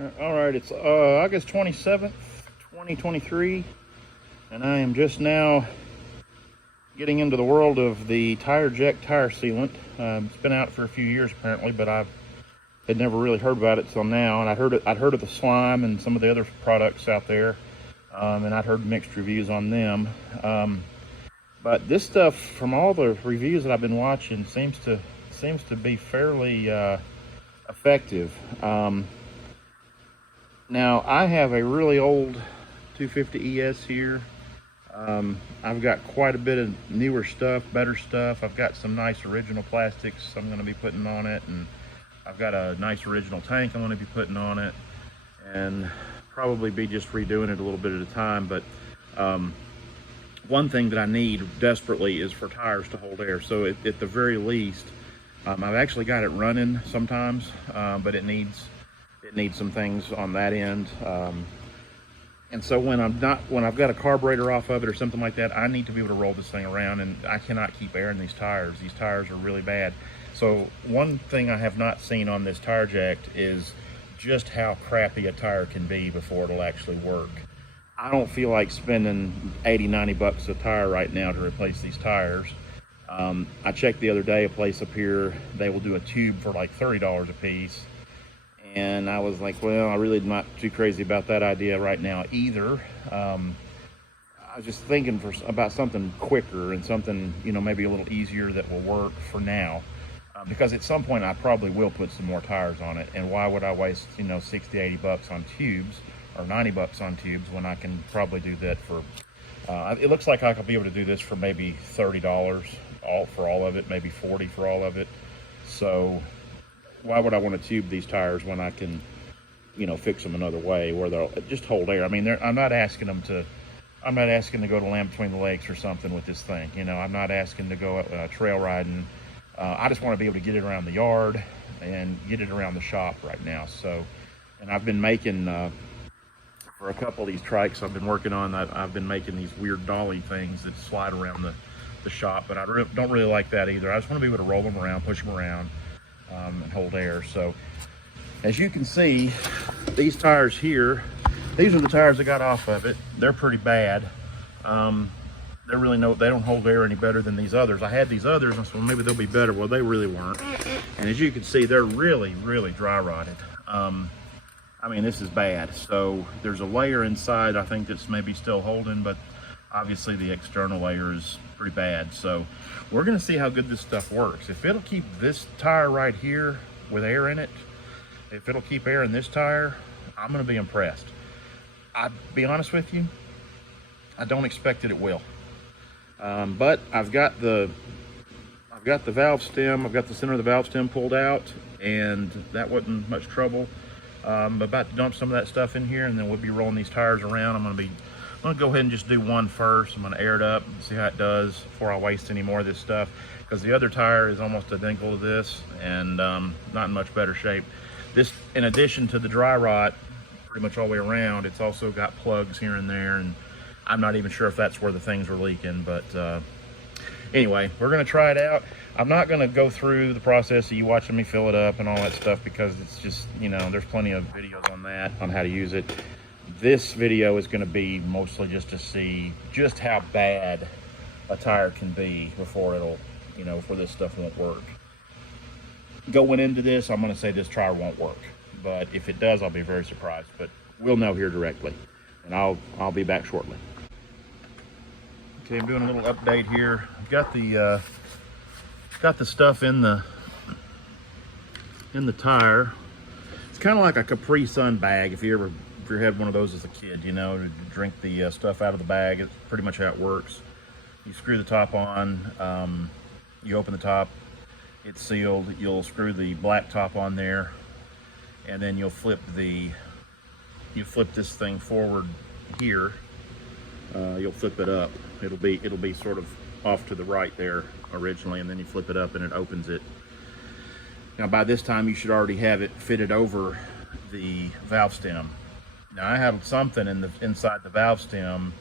All right, it's August 27th, 2023, and I am just now getting into the world of the Tireject tire sealant. It's been out for a few years apparently, but I had never really heard about it till now. And I'd heard of the slime and some of the other products out there, and I'd heard mixed reviews on them. But this stuff, from all the reviews that I've been watching, seems to be fairly effective. Now, I have a really old 250 ES here. I've got quite a bit of newer stuff, better stuff. I've got some nice original plastics I'm going to be putting on it, and I've got a nice original tank I'm going to be putting on it, and probably be just redoing it a little bit at a time. But one thing that I need desperately is for tires to hold air. So at the very least, I've actually got it running sometimes, but it needs some things on that end. And so when I've got a carburetor off of it or something like that, I need to be able to roll this thing around, and I cannot keep airing these tires. These tires are really bad. So one thing I have not seen on this Tireject is just how crappy a tire can be before it'll actually work. I don't feel like spending 80, 90 bucks a tire right now to replace these tires. I checked the other day, a place up here, they will do a tube for like $30 a piece. And I was like, well, I really am not too crazy about that idea right now either. I was just thinking about something quicker and something, maybe a little easier that will work for now. Because at some point I probably will put some more tires on it. And why would I waste, 60, 80 bucks on tubes or 90 bucks on tubes when I can probably do that for, it looks like I could be able to do this for maybe $30 for all of it, maybe 40 for all of it. So why would I want to tube these tires when I can, fix them another way where they'll just hold air? I mean, I'm not asking to go to Land Between the Lakes or something with this thing. I'm not asking to go trail riding. I just want to be able to get it around the yard and get it around the shop right now. So, and I've been making, for a couple of these trikes I've been working on, I've been making these weird dolly things that slide around the shop, but I don't really like that either. I just want to be able to roll them around, push them around, and hold air. So as you can see, these tires here, these are the tires I got off of it. They're pretty bad. They don't hold air any better than these others. I had these others, and so maybe they'll be better. Well, they really weren't. And as you can see, they're really, really dry rotted. I mean, this is bad. So there's a layer inside, I think, that's maybe still holding, but obviously the external layer is pretty bad. So we're gonna see how good this stuff works. If it'll keep this tire right here with air in it, if it'll keep air in this tire, I'm gonna be impressed. I'll be honest with you, I don't expect that it will. But I've got the valve stem, I've got the center of the valve stem pulled out, and that wasn't much trouble. I'm about to dump some of that stuff in here, and then we'll be rolling these tires around. I'm gonna go ahead and just do one first. I'm gonna air it up and see how it does before I waste any more of this stuff, because the other tire is almost identical to this and not in much better shape. This, in addition to the dry rot pretty much all the way around, it's also got plugs here and there, and I'm not even sure if that's where the things were leaking. But anyway, we're gonna try it out. I'm not gonna go through the process of you watching me fill it up and all that stuff, because it's just, there's plenty of videos on that, on how to use it. This video is going to be mostly just to see just how bad a tire can be before it'll, before this stuff won't work. Going into this, I'm going to say this tire won't work, but if it does, I'll be very surprised. But we'll know here directly, and I'll be back shortly. Okay, I'm doing a little update here. I've got the stuff in the tire. It's kind of like a Capri Sun bag. If you had one of those as a kid, to drink the stuff out of the bag, it's pretty much how it works. You screw the top on, you open the top, it's sealed. You'll screw the black top on there, and then you'll flip this thing forward here. You'll flip it up. It'll be sort of off to the right there originally, and then you flip it up and it opens it. Now by this time you should already have it fitted over the valve stem. Now I have something inside the valve stem,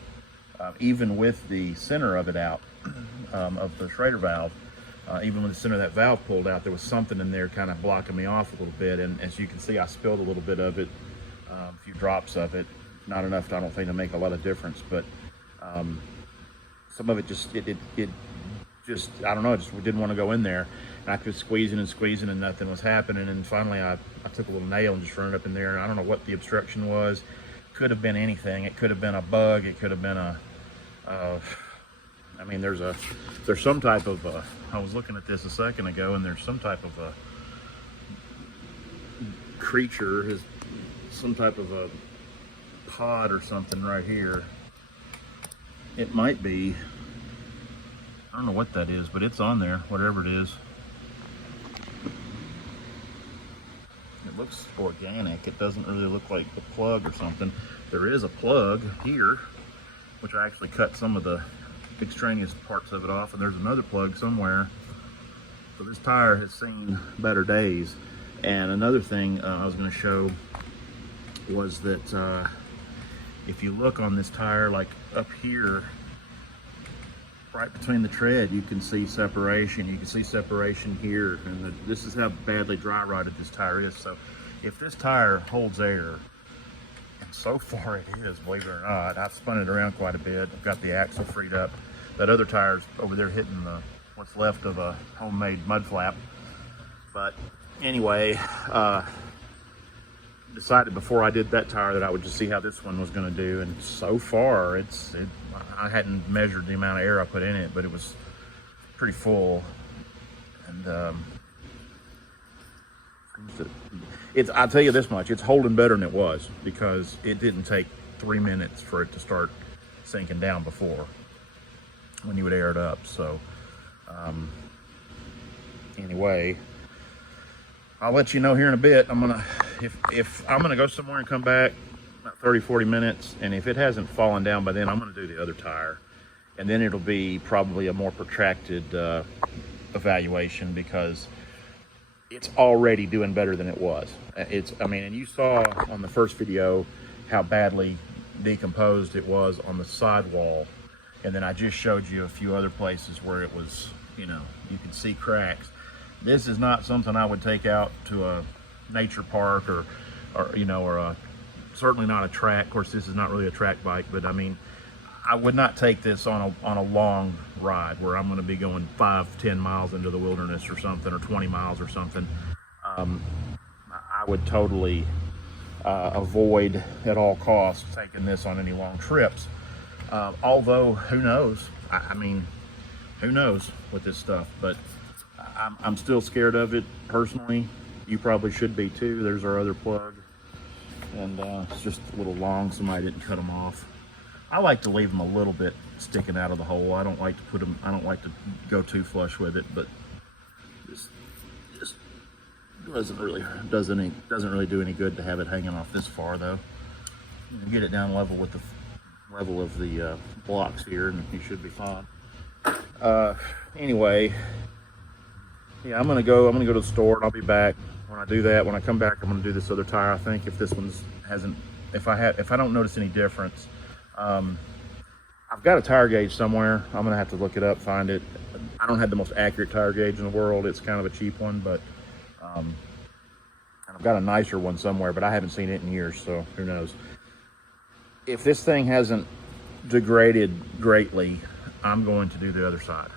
even with the center of it out, of the Schrader valve, even with the center of that valve pulled out, there was something in there kind of blocking me off a little bit. And as you can see, I spilled a little bit of it A few drops of it, not enough, I don't think, to make a lot of difference, but some of it just, it just, I don't know, just didn't want to go in there. And I kept squeezing and nothing was happening. And finally I took a little nail and just ran it up in there. And I don't know what the obstruction was. Could have been anything. It could have been a bug. It could have been I mean, there's some type of, I was looking at this a second ago, and there's some type of a creature, some type of a pod or something right here. It might be, I don't know what that is, but it's on there, whatever it is. It looks organic. It doesn't really look like the plug or something. There is a plug here, which I actually cut some of the extraneous parts of it off, and there's another plug somewhere. So this tire has seen better days. And another thing I was going to show was that if you look on this tire, like up here, right between the tread, you can see separation. You can see separation here, and this is how badly dry rotted this tire is. So if this tire holds air, and so far it is, believe it or not, I've spun it around quite a bit. I've got the axle freed up. That other tire's over there hitting what's left of a homemade mud flap. But anyway, decided before I did that tire that I would just see how this one was going to do, and so far I hadn't measured the amount of air I put in it, but it was pretty full. And I'll tell you this much, it's holding better than it was, because it didn't take 3 minutes for it to start sinking down before, when you would air it up. So anyway, I'll let you know here in a bit. If I'm gonna go somewhere and come back about 30-40 minutes, and if it hasn't fallen down by then, I'm gonna do the other tire, and then it'll be probably a more protracted evaluation, because it's already doing better than it was. I mean, and you saw on the first video how badly decomposed it was on the sidewall, and then I just showed you a few other places where it was, you can see cracks. This is not something I would take out to a nature park or certainly not a track. Of course, this is not really a track bike, but I mean, I would not take this on a long ride where I'm going to be going 5-10 miles into the wilderness or something, or 20 miles or something. I would totally avoid at all costs taking this on any long trips. Although, who knows? I mean, who knows with this stuff? But I'm still scared of it personally. You probably should be too. There's our other plug, and it's just a little long. Somebody didn't cut them off. I like to leave them a little bit sticking out of the hole. I don't like to put them. I don't like to go too flush with it, but just doesn't really do any good to have it hanging off this far, though. You can get it down level with the level of the blocks here, and you should be fine. Anyway. Yeah, I'm gonna go to the store, and I'll be back. When I do that, when I come back, I'm gonna do this other tire. I think if this one's if I don't notice any difference, I've got a tire gauge somewhere. I'm gonna have to look it up, find it. I don't have the most accurate tire gauge in the world. It's kind of a cheap one, but and I've got a nicer one somewhere, but I haven't seen it in years, so who knows. If this thing hasn't degraded greatly, I'm going to do the other side.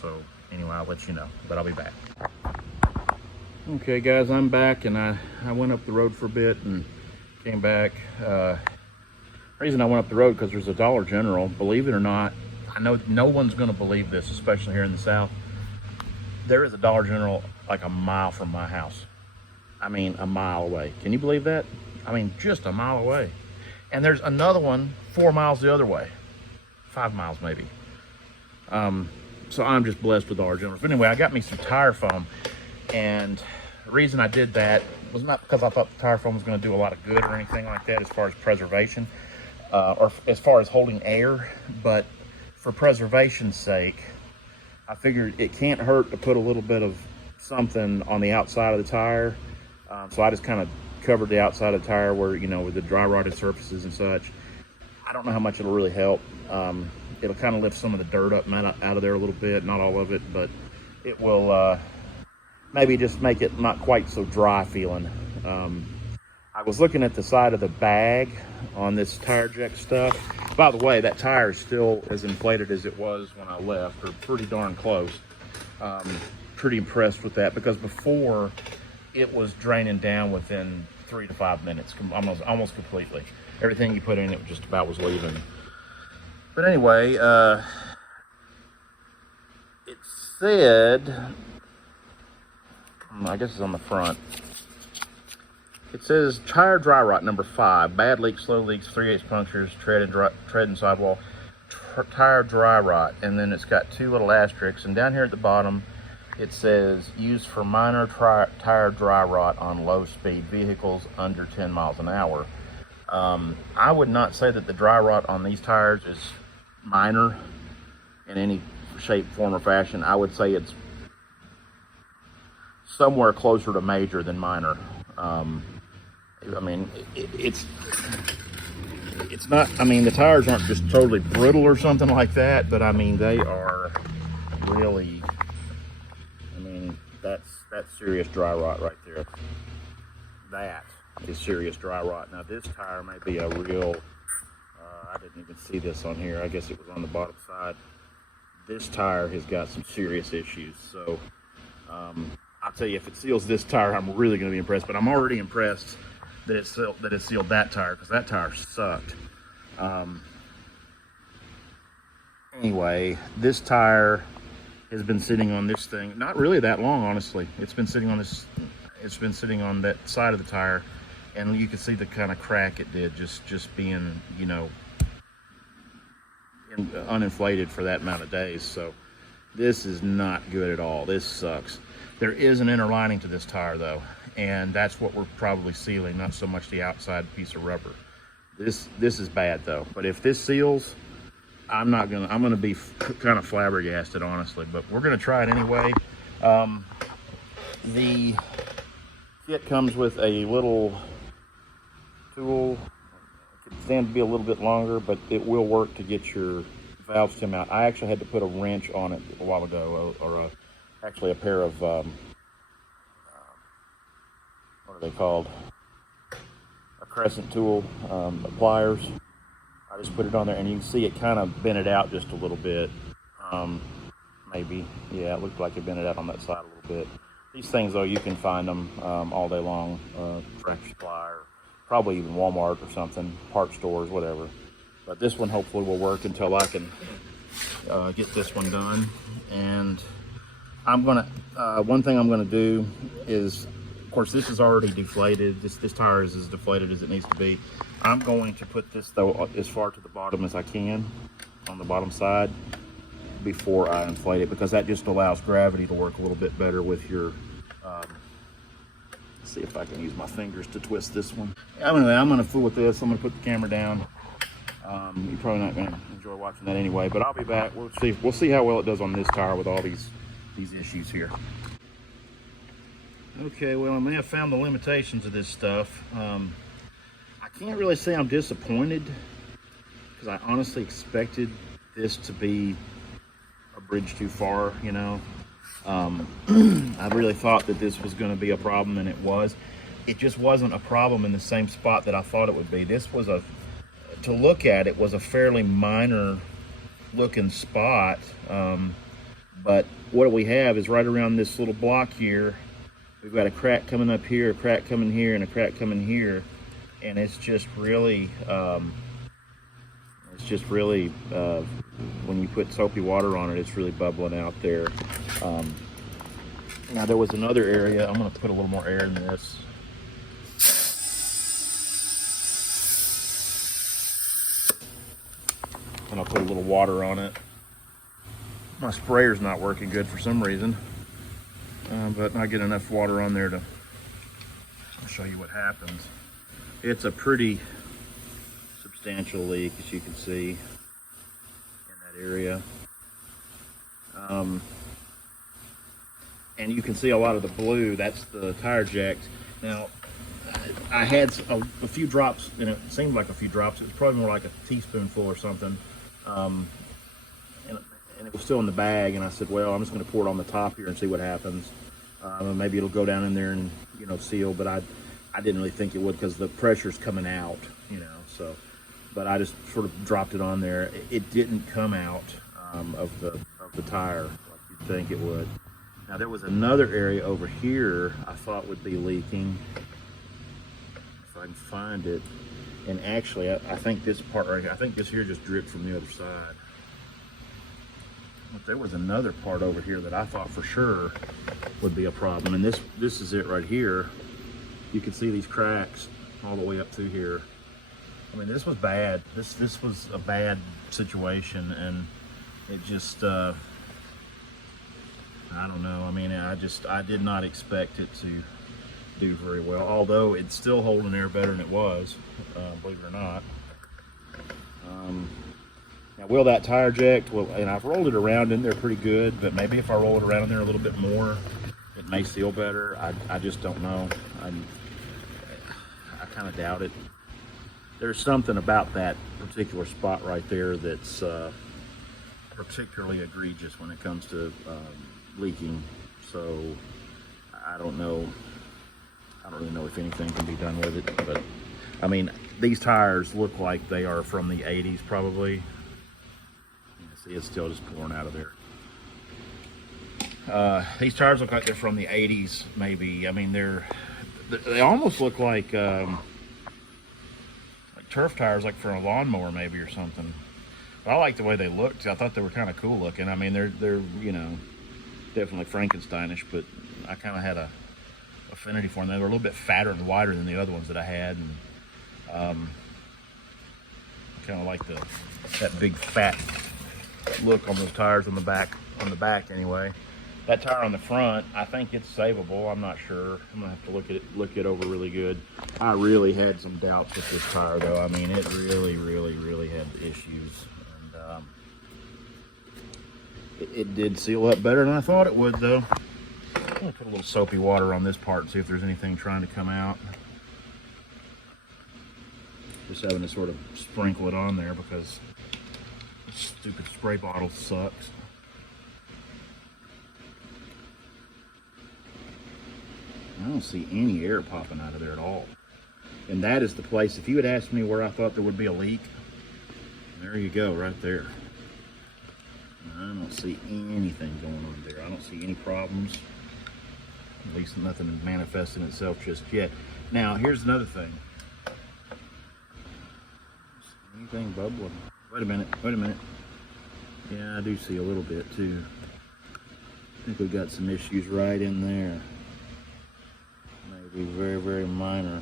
So anyway, I'll let you know, but I'll be back. Okay guys, I'm back, and I went up the road for a bit and came back. The reason I went up the road, because there's a Dollar General. Believe it or not, I know no one's gonna believe this, especially here in the South. There is a Dollar General like a mile from my house. I mean, a mile away. Can you believe that? I mean, just a mile away. And there's another one 4 miles the other way. 5 miles maybe. So I'm just blessed with Dollar Generals. But anyway, I got me some tire foam, and the reason I did that was not because I thought the tire foam was going to do a lot of good or anything like that as far as preservation, or as far as holding air, but for preservation's sake, I figured it can't hurt to put a little bit of something on the outside of the tire. So I just kind of covered the outside of the tire where, with the dry rotted surfaces and such. I don't know how much it'll really help. It'll kind of lift some of the dirt up out of there a little bit, not all of it, but it will maybe just make it not quite so dry feeling. I was looking at the side of the bag on this Tireject stuff. By the way, that tire is still as inflated as it was when I left, or pretty darn close. Pretty impressed with that, because before it was draining down within 3 to 5 minutes, almost completely. Everything you put in it just about was leaving. But anyway, it said, I guess it's on the front. It says tire dry rot number 5, bad leaks, slow leaks, 3/8 punctures, tread and sidewall, tire dry rot, and then it's got 2 little asterisks, and down here at the bottom it says used for minor tire dry rot on low speed vehicles under 10 miles an hour. I would not say that the dry rot on these tires is minor in any shape, form, or fashion. I would say it's somewhere closer to major than minor. I mean, it's not, I mean, the tires aren't just totally brittle or something like that, but I mean, they are really, I mean, that's serious dry rot right there. That is serious dry rot. Now this tire may be a real, I didn't even see this on here. I guess it was on the bottom side. This tire has got some serious issues. So I'll tell you, if it seals this tire, I'm really going to be impressed. But I'm already impressed that it sealed that tire, because that tire sucked. Anyway, this tire has been sitting on this thing not really that long, honestly. It's been sitting on this. It's been sitting on that side of the tire, and you can see the kind of crack it did, just being, you know, uninflated for that amount of days. So this is not good at all. This sucks. There is an inner lining to this tire though, and that's what we're probably sealing, not so much the outside piece of rubber. This is bad though. But if this seals, I'm gonna be kind of flabbergasted, honestly. But we're gonna try it anyway. The kit comes with a little tool. It could stand to be a little bit longer, but it will work to get your valve stem out. I actually had to put a wrench on it a while ago, or actually a pair of what are they called? A crescent tool, pliers. I just put it on there, and you can see it kind of bent it out just a little bit. Maybe, yeah, it looked like it bent it out on that side a little bit. These things, though, you can find them all day long, Tractor Supply, or probably even Walmart or something, parts stores, whatever. But this one hopefully will work until I can get this one done. And I'm gonna, one thing I'm gonna do is, of course, this is already deflated. This tire is as deflated as it needs to be. I'm going to put this, though, as far to the bottom as I can on the bottom side before I inflate it, because that just allows gravity to work a little bit better with your, let's see if I can use my fingers to twist this one. Anyway, I'm gonna fool with this. I'm gonna put the camera down. You're probably not gonna enjoy watching that anyway, but I'll be back. We'll see how well it does on this tire with all these issues here. Okay, well, I may have found the limitations of this stuff. I can't really say I'm disappointed, because I honestly expected this to be a bridge too far, you know. I really thought that this was going to be a problem, and it was. It just wasn't a problem in the same spot that I thought it would be. This was to look at, it was a fairly minor looking spot, but what we have is right around this little block here, we've got a crack coming up here, a crack coming here, and a crack coming here, and it's just really when you put soapy water on it, it's really bubbling out there. Now there was another area. I'm going to put a little more air in this. And I'll put a little water on it. My sprayer's not working good for some reason, but I get enough water on there to, I'll show you what happens. It's a pretty substantial leak, as you can see in that area. And you can see a lot of the blue, that's the Tireject. Now, I had a few drops, and it seemed like a few drops. It was probably more like a teaspoonful or something. And it was still in the bag, and I said, well, I'm just going to pour it on the top here and see what happens. Maybe it'll go down in there and, you know, seal. But I I didn't really think it would because the pressure's coming out, you know, so, but I just sort of dropped it on there. It didn't come out of the tire like you'd think it would. Now there was another area over here I thought would be leaking. If I can find it. And actually, I think this part right here, I think this here just dripped from the other side. But there was another part over here that I thought for sure would be a problem. And this is it right here. You can see these cracks all the way up through here. I mean, this was bad. This was a bad situation, and it just, I don't know. I mean, I did not expect it to do very well, although it's still holding air better than it was, believe it or not. Now, will that Tireject, well, and I've rolled it around in there pretty good, but maybe if I roll it around in there a little bit more, it may seal better. I just don't know. I kind of doubt it. There's something about that particular spot right there that's particularly egregious when it comes to leaking. So I don't know. I don't really know if anything can be done with it, but I mean, these tires look like they are from the 80s probably. You can see it's still just pouring out of there. These tires look like they're from the 80s maybe. I mean, they almost look like turf tires, like for a lawnmower maybe or something. But I like the way they looked. I thought they were kind of cool looking. I mean, they're you know, definitely Frankensteinish, but I kind of had a affinity for them. They were a little bit fatter and wider than the other ones that I had, and I kind of like that big fat look on those tires on the back anyway. That tire on the front, I think it's savable. I'm not sure. I'm gonna have to look it over really good. I really had some doubts with this tire though. I mean, it really had issues, and it did seal up better than I thought it would though. I'm gonna put a little soapy water on this part and see if there's anything trying to come out. Just having to sort of sprinkle it on there because this stupid spray bottle sucks. I don't see any air popping out of there at all. And that is the place, if you had asked me where I thought there would be a leak, there you go, right there. I don't see anything going on there. I don't see any problems. At least nothing manifesting itself just yet. Now, here's another thing. Anything bubbling? Wait a minute. Yeah, I do see a little bit too. I think we've got some issues right in there. Maybe very minor.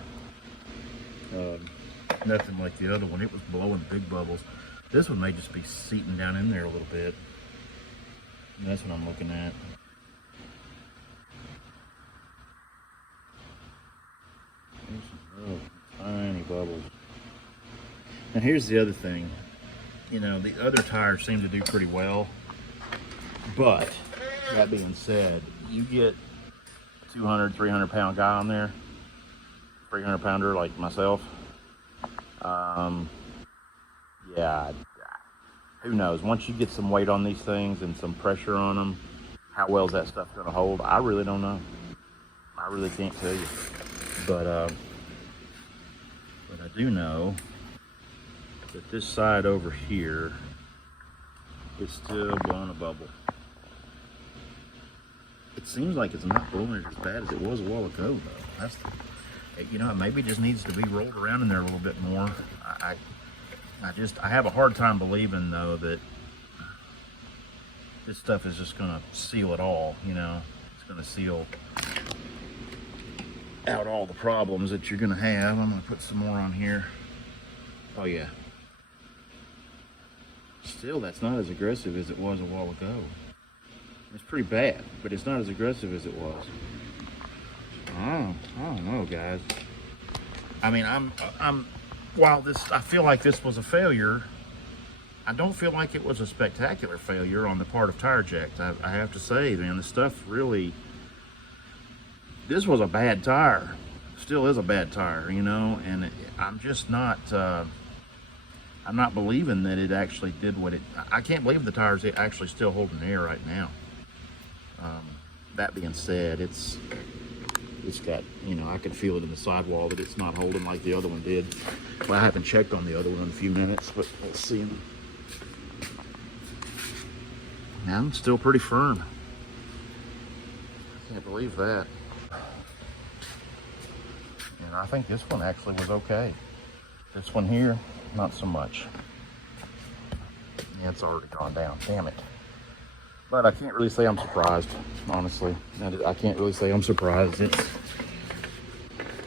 Nothing like the other one. It was blowing big bubbles. This one may just be seeping down in there a little bit. And that's what I'm looking at. Oh, tiny bubbles. Now here's the other thing. You know, the other tires seem to do pretty well, but that being said, you get a 200, 300 pound guy on there, 300 pounder like myself. Yeah, who knows? Once you get some weight on these things and some pressure on them, how well is that stuff going to hold? I really don't know. I really can't tell you. But I do know that this side over here is still blowing a bubble. It seems like it's not blowing as bad as it was a while ago, though. That's, you know, it maybe just needs to be rolled around in there a little bit more. I have a hard time believing though that this stuff is just gonna seal it all, you know. It's gonna seal out all the problems that you're gonna have. I'm gonna put some more on here. Oh yeah. Still, that's not as aggressive as it was a while ago. It's pretty bad, but it's not as aggressive as it was. I don't know, guys. I mean, while I feel like this was a failure, I don't feel like it was a spectacular failure on the part of Tireject. I have to say, man, the stuff really, this was a bad tire. Still is a bad tire, you know, and I'm just not, I'm not believing that it actually did what I can't believe the tire's actually still holding air right now. That being said, it's got, you know, I can feel it in the sidewall that it's not holding like the other one did. Well, I haven't checked on the other one in a few minutes, but let's see. Now I'm still pretty firm. I can't believe that. And I think this one actually was okay. This one here, not so much. Yeah, it's already gone down, damn it. But I can't really say I'm surprised, honestly. I can't really say I'm surprised.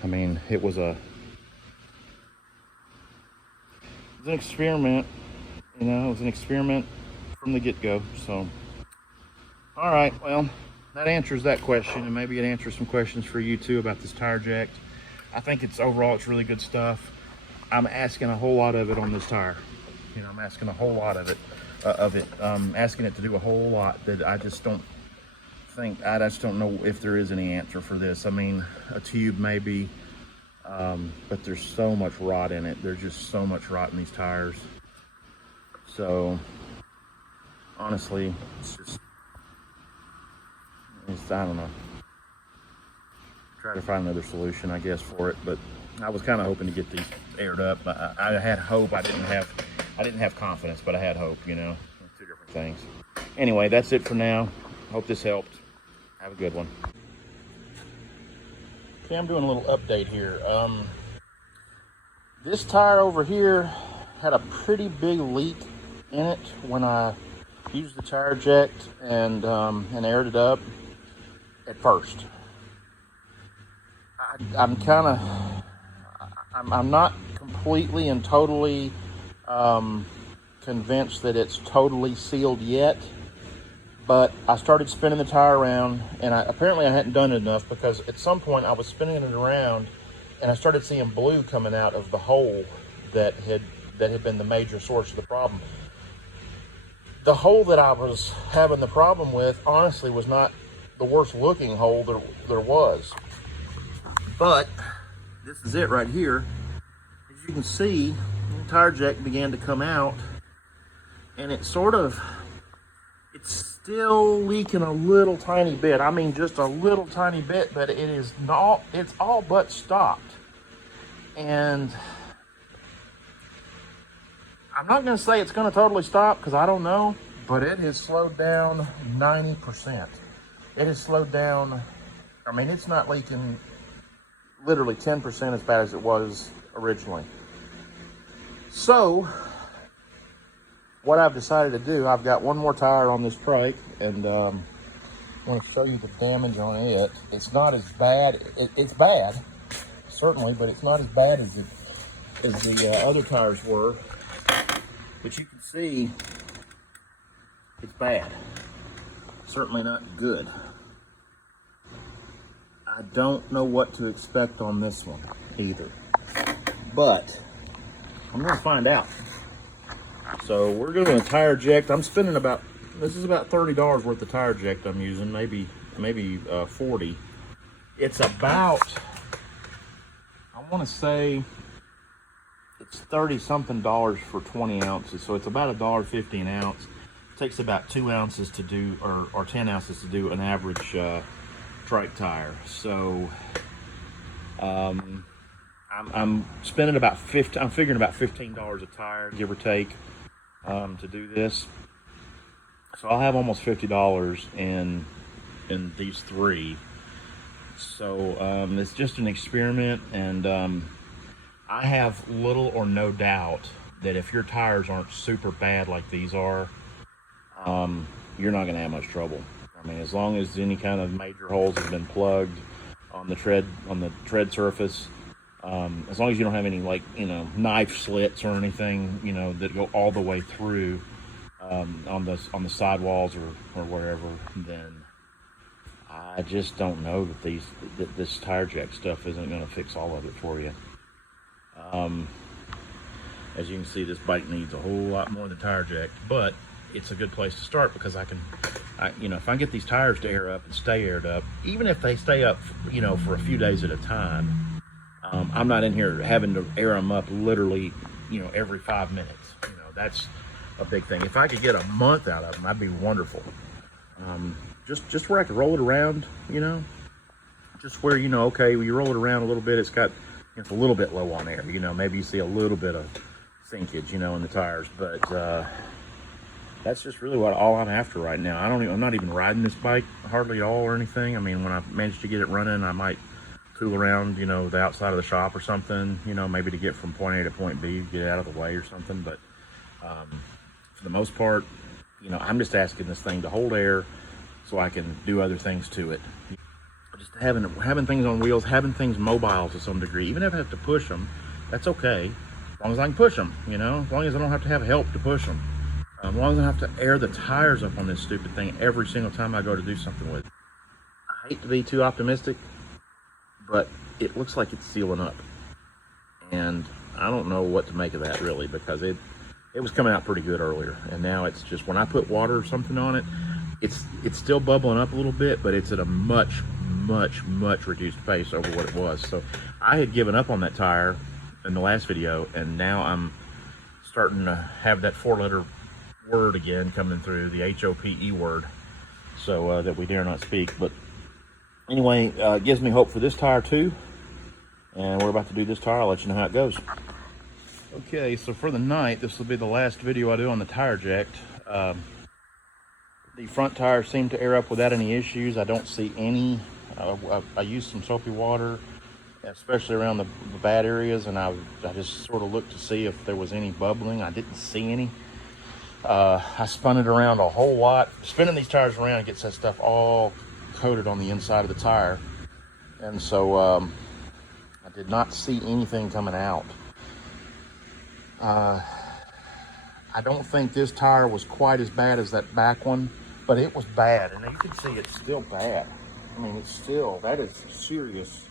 I mean, it was an experiment, you know, it was an experiment from the get-go, so. All right, well, that answers that question, and maybe it answers some questions for you too about this Tireject. I think overall it's really good stuff. I'm asking a whole lot of it on this tire. You know, I'm asking a whole lot of it. Asking it to do a whole lot that I just don't know if there is any answer for this. I mean, a tube maybe, but there's so much rot in it. There's just so much rot in these tires. So honestly, I don't know. Try to find another solution, I guess, for it. But I was kind of hoping to get these aired up. I had hope. I didn't have confidence, but I had hope, you know. Two different things. Anyway, that's it for now. Hope this helped. Have a good one. Okay, I'm doing a little update here. This tire over here had a pretty big leak in it when I used the Tireject and aired it up at first. I'm not completely and totally convinced that it's totally sealed yet, but I started spinning the tire around, and apparently I hadn't done it enough, because at some point I was spinning it around and I started seeing blue coming out of the hole that had been the major source of the problem. The hole that I was having the problem with, honestly, was not the worst looking hole there was. But this is it right here. As you can see, the Tireject began to come out, and it's still leaking a little tiny bit. I mean, just a little tiny bit, but it's all but stopped. And I'm not gonna say it's gonna totally stop, because I don't know, but it has slowed down 90%. It has slowed down. I mean, it's not leaking literally 10% as bad as it was originally. So what I've decided to do, I've got one more tire on this trike, and I want to show you the damage on it. It's not as bad. It's bad, certainly, but it's not as bad as the other tires were. But you can see it's bad. Certainly not good. I don't know what to expect on this one either, but I'm gonna find out. So we're doing a Tireject. I'm spending this is about $30 worth of Tireject I'm using, maybe 40. It's about, I want to say it's 30 something dollars for 20 ounces. So it's about $1.50 an ounce. It takes about 2 ounces to do, or 10 ounces to do an average trike tire. So I'm spending I'm figuring about $15 a tire, give or take, to do this. So I'll have almost $50 in these three. So it's just an experiment, and I have little or no doubt that if your tires aren't super bad like these are, you're not gonna have much trouble. I mean, as long as any kind of major holes have been plugged on the tread surface, as long as you don't have any, like, you know, knife slits or anything, you know, that go all the way through on the sidewalls or wherever, then I just don't know that this Tireject stuff isn't going to fix all of it for you. As you can see, this bike needs a whole lot more than Tireject, but it's a good place to start, because you know, if I get these tires to air up and stay aired up, even if they stay up, you know, for a few days at a time, I'm not in here having to air them up literally, you know, every 5 minutes. You know, that's a big thing. If I could get a month out of them, that'd be wonderful. Just where I could roll it around, you know, just where, you know, okay, when you roll it around a little bit, it's a little bit low on air. You know, maybe you see a little bit of sinkage, you know, in the tires, but that's just really all I'm after right now. I'm not even riding this bike hardly at all or anything. I mean, when I manage to get it running, I might tool around, you know, the outside of the shop or something, you know, maybe to get from point A to point B, get it out of the way or something. But for the most part, you know, I'm just asking this thing to hold air so I can do other things to it. Just having things on wheels, having things mobile to some degree, even if I have to push them, that's okay. As long as I can push them, you know, as long as I don't have to have help to push them. As long as I have to air the tires up on this stupid thing every single time I go to do something with it. I hate to be too optimistic, but it looks like it's sealing up. And I don't know what to make of that really, because it was coming out pretty good earlier. And now it's just, when I put water or something on it, it's still bubbling up a little bit, but it's at a much reduced pace over what it was. So I had given up on that tire in the last video, and now I'm starting to have that 4-letter word again coming through, the HOPE word, so that we dare not speak. But anyway, it gives me hope for this tire too, and we're about to do this tire. I'll let you know how it goes. Okay, so for the night, this will be the last video I do on the Tireject. The front tires seem to air up without any issues. I don't see any. I used some soapy water, especially around the bad areas, and I just sort of looked to see if there was any bubbling. I didn't see any. I spun it around a whole lot. Spinning these tires around gets that stuff all coated on the inside of the tire, and so I did not see anything coming out. I don't think this tire was quite as bad as that back one, but it was bad, and you can see it's still bad. I mean, that is serious.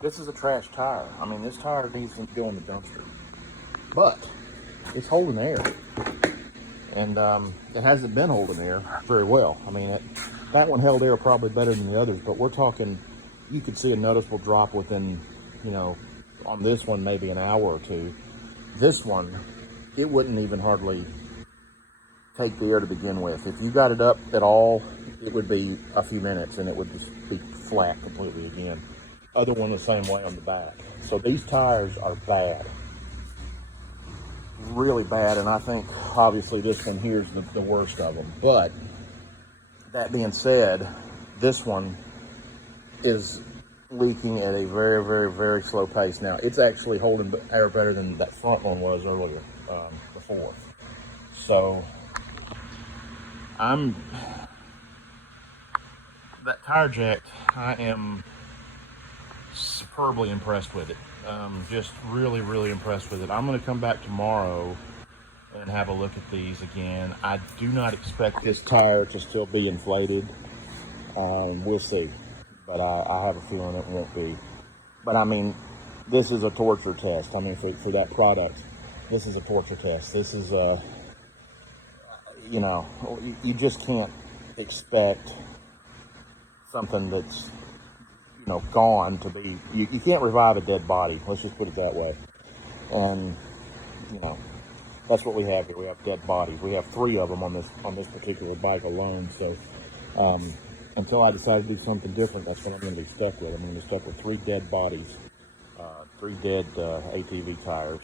This is a trash tire. I mean, this tire needs to go in the dumpster, but it's holding air. And it hasn't been holding air very well. I mean, that one held air probably better than the others, but we're talking, you could see a noticeable drop within, you know, on this one, maybe an hour or two. This one, it wouldn't even hardly take the air to begin with. If you got it up at all, it would be a few minutes and it would just be flat completely again. Other one the same way on the back. So these tires are bad. Really bad, and I think obviously this one here is the worst of them. But that being said, this one is leaking at a very slow pace. Now it's actually holding air better than that front one was earlier, before. So that Tireject, I am superbly impressed with it. Just really impressed with it. I'm going to come back tomorrow and have a look at these again. I do not expect this tire to still be inflated. We'll see, but I have a feeling it won't be. But I mean, this is a torture test. I mean, for that product, this is a torture test. This is you know, you just can't expect something that's, you know, gone to be, you can't revive a dead body, let's just put it that way. And, you know, that's what we have here. We have dead bodies. We have 3 of them on this particular bike alone. So until I decide to do something different, that's what I'm going to be stuck with. I'm going to be stuck with 3 dead bodies, 3 dead ATV tires,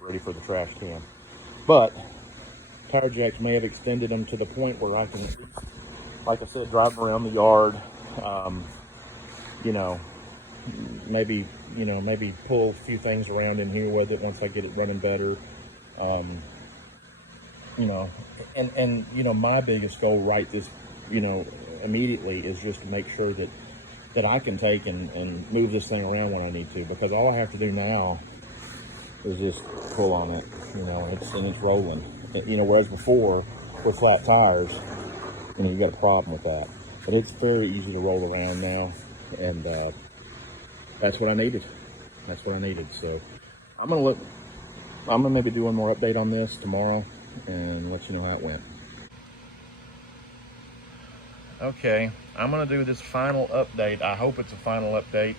ready for the trash can. But Tireject may have extended them to the point where I can, like I said, drive around the yard. You know, maybe pull a few things around in here with it once I get it running better. You know, and you know, my biggest goal right this, you know, immediately is just to make sure that I can take and move this thing around when I need to, because all I have to do now is just pull on it, you know, and it's rolling. You know, whereas before with flat tires, you know, you got a problem with that. But it's very easy to roll around now, and that's what I needed. That's what I needed. So I'm gonna maybe do one more update on this tomorrow and let you know how it went. Okay, I'm gonna do this final update. I hope it's a final update,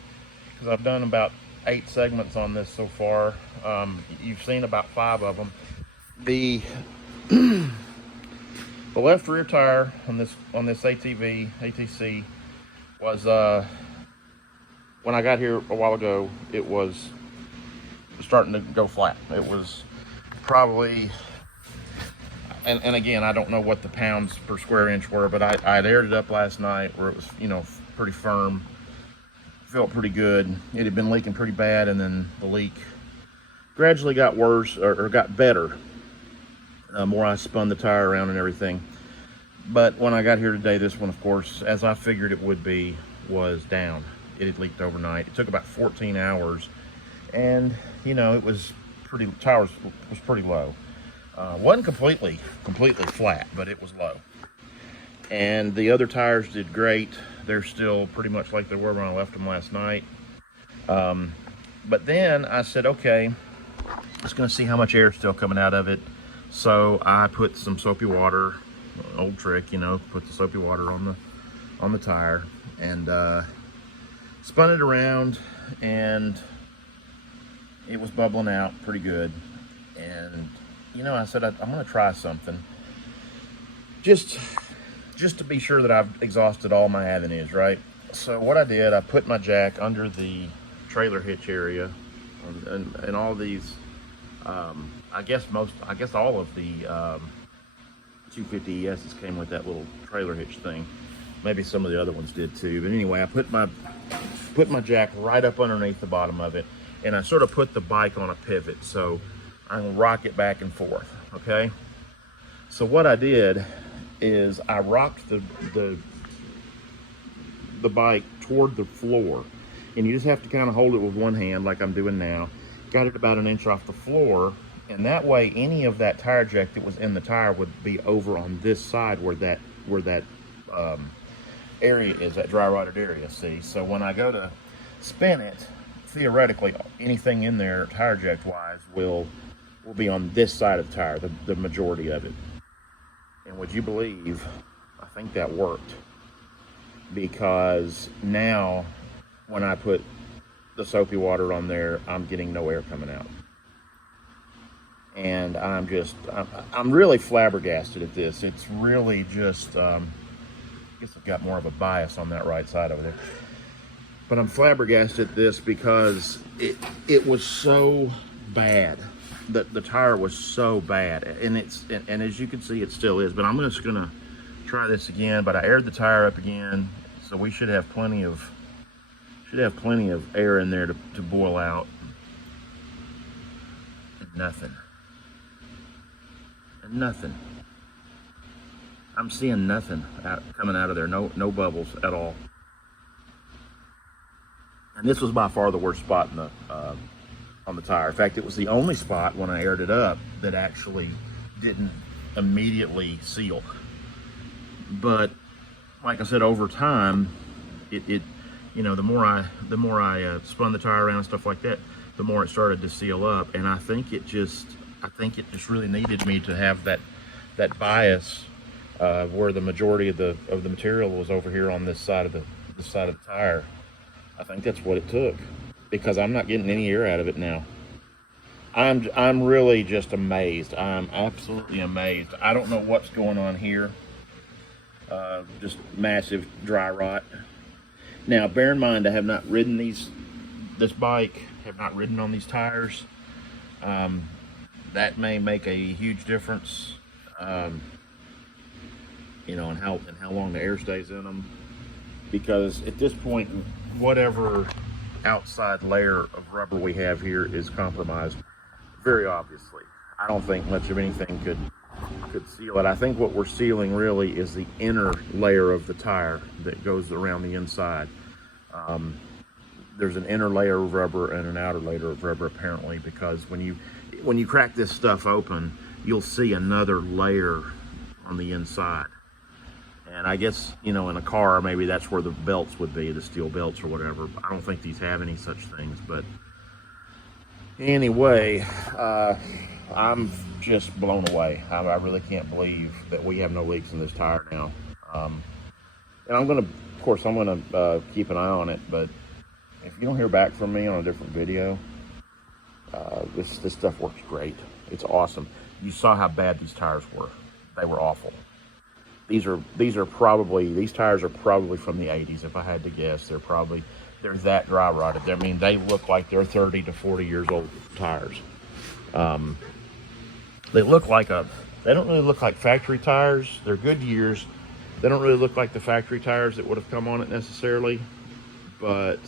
because I've done about 8 segments on this so far. You've seen about 5 of them. The left rear tire on this ATC was when I got here a while ago, it was starting to go flat. It was probably, and again, I don't know what the pounds per square inch were, but I'd aired it up last night where it was, you know, pretty firm. Felt pretty good. It had been leaking pretty bad, and then the leak gradually got worse, or got better. More I spun the tire around and everything. But when I got here today, this one, of course, as I figured it would be, was down. It had leaked overnight. It took about 14 hours, and you know, it was pretty, tire was pretty low. Wasn't completely flat, but it was low. And the other tires did great. They're still pretty much like they were when I left them last night. But then I said, okay, I was gonna see how much air is still coming out of it. So I put some soapy water, old trick, you know, put the soapy water on the tire, and spun it around, and it was bubbling out pretty good. And you know, I said, I'm gonna try something, just to be sure that I've exhausted all my avenues, right? So what I did, I put my jack under the trailer hitch area, and all these, I guess all of the 250 ESs came with that little trailer hitch thing. Maybe some of the other ones did too. But anyway, I put my jack right up underneath the bottom of it, and I sort of put the bike on a pivot so I can rock it back and forth. Okay. So what I did is I rocked the bike toward the floor, and you just have to kind of hold it with one hand like I'm doing now. Got it about an inch off the floor, and that way any of that Tireject that was in the tire would be over on this side where that area is, that dry rotted area, see? So when I go to spin it, theoretically anything in there Tireject wise will be on this side of the tire, the majority of it. And would you believe, I think that worked, because now when I put the soapy water on there, I'm getting no air coming out. And I'm really flabbergasted at this. It's really just, I guess I've got more of a bias on that right side over there. But I'm flabbergasted at this because it was so bad. The tire was so bad, and and as you can see, it still is. But I'm just gonna try this again. But I aired the tire up again, so we should have plenty of air in there to boil out. And nothing. I'm seeing nothing coming out of there. No bubbles at all. And this was by far the worst spot in on the tire. In fact, it was the only spot when I aired it up that actually didn't immediately seal. But like I said, over time, it you know, the more I spun the tire around and stuff like that, the more it started to seal up. And I think it just really needed me to have that bias where the majority of the material was over here on this side of the tire. I think that's what it took, because I'm not getting any air out of it now. I'm really just amazed. I'm absolutely amazed. I don't know what's going on here. Just massive dry rot. Now, bear in mind, I have not ridden this bike, have not ridden on these tires. That may make a huge difference, you know, in how long the air stays in them. Because at this point, whatever outside layer of rubber we have here is compromised, very obviously. I don't think much of anything could seal it. I think what we're sealing really is the inner layer of the tire that goes around the inside. There's an inner layer of rubber and an outer layer of rubber, apparently, because when you crack this stuff open, you'll see another layer on the inside. And I guess, you know, in a car, maybe that's where the belts would be, the steel belts or whatever. I don't think these have any such things. But anyway, I'm just blown away. I really can't believe that we have no leaks in this tire now. And I'm going to keep an eye on it. But if you don't hear back from me on a different video, this stuff works great. It's awesome. You saw how bad these tires were. They were awful. These tires are probably from the 80s. If I had to guess, they're that dry rotted. I mean, they look like they're 30 to 40 years old tires. They don't really look like factory tires. They're good years. They don't really look like the factory tires that would have come on it necessarily, but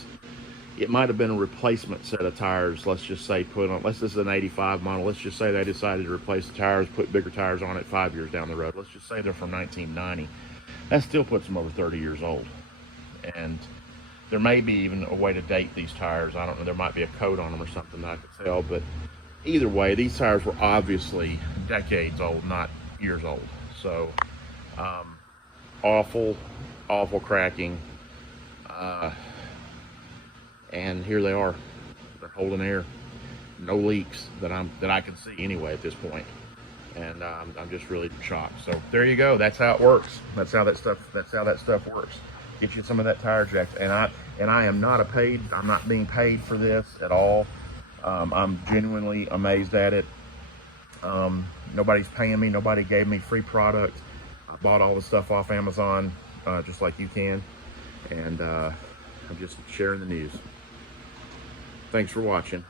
it might have been a replacement set of tires. Let's just say this is an 85 model. Let's just say they decided to replace the tires, put bigger tires on it 5 years down the road. Let's just say they're from 1990. That still puts them over 30 years old. And there may be even a way to date these tires. I don't know. There might be a code on them or something that I could tell. But either way, these tires were obviously decades old, not years old. So awful cracking. And here they are. They're holding air. No leaks that I can see anyway at this point. And I'm just really shocked. So there you go. That's how it works. That's how that stuff works. Get you some of that Tireject. And I am not I'm not being paid for this at all. I'm genuinely amazed at it. Nobody's paying me. Nobody gave me free product. I bought all the stuff off Amazon, just like you can. And I'm just sharing the news. Thanks for watching.